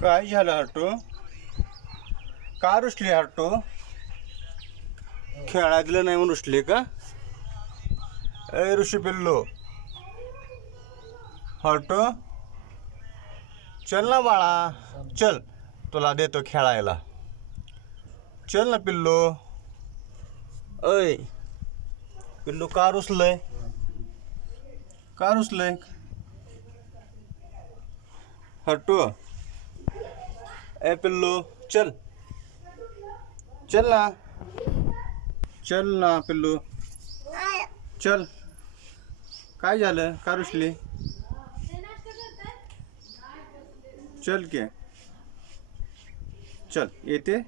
काय झालं हट्टू? का रुसली हट्टू? खेळायला दिलं नाही म्हणून रुसली का? ए ऋषी पिल्लू, हट्टू चल ना बाळा, चल तुला देतो खेळायला. चल ना पिल्लू. ऐ पिल्लू, का रुसलंय? का रुसलंय हट्टू? ए पिल्लू, चल चल ना, चल ना पिल्लू, चल. काय झालं, का रुसली? चल के, चल येते.